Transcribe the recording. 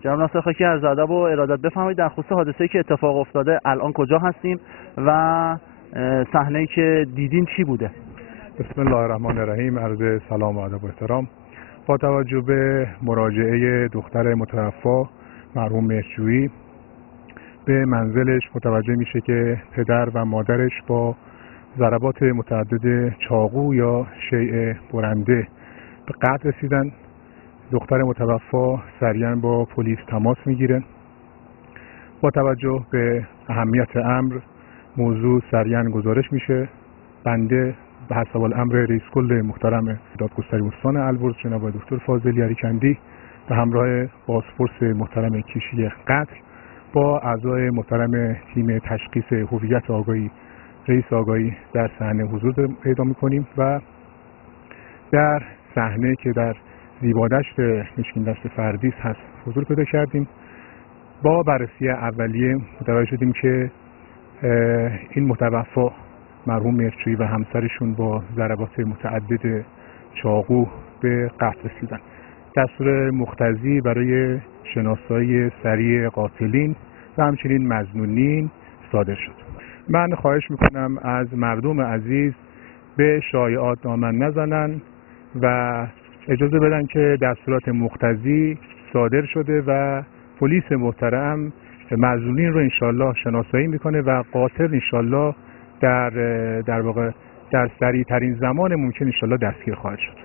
جناب ناصر خاکی عرض ادب و ارادت، بفرمایید در خصوص حادثه‌ای که اتفاق افتاده الان کجا هستیم و صحنه‌ای که دیدین چی بوده؟ بسم الله الرحمن الرحیم. عرض سلام و ادب و احترام. با توجه به مراجعه دختر متوفی مرحوم مهرجویی به منزلش متوجه میشه که پدر و مادرش با ضربات متعدد چاقو یا شیء برنده به قتل رسیدن. دختر متوفی سریعا با پلیس تماس میگیره. با توجه به اهمیت امر موضوع سریعا گزارش میشه. بنده به حسب الامر رئیس کل محترم دادگستری استان البرز جناب دکتر فاضلی اریکندی به همراه بازپرس محترم کیشی قتل با اعضای محترم تیم تشخیص هویت آگاهی رئیس آگاهی در صحنه حضور پیدا میکنیم و در صحنه که در زیبادشت مشکین دشت فردیس هست حضور پیدا کردیم. با بررسی اولیه متوجه شدیم که این متوفی مرحوم مهرجویی و همسرشون با ضربات متعدد چاقو به قتل رسیدن. دستور مقتضی برای شناسایی سریع قاتلین و همچنین مظنونین صادر شد. من خواهش میکنم از مردم عزیز به شایعات دامن نزنن و اجازه بدن که دستورات مقتضی صادر شده و پلیس محترم مظنونین رو انشالله شناسایی میکنه و قاتل انشالله در واقع در سریع ترین زمان ممکن انشالله دستگیر خواهد شد.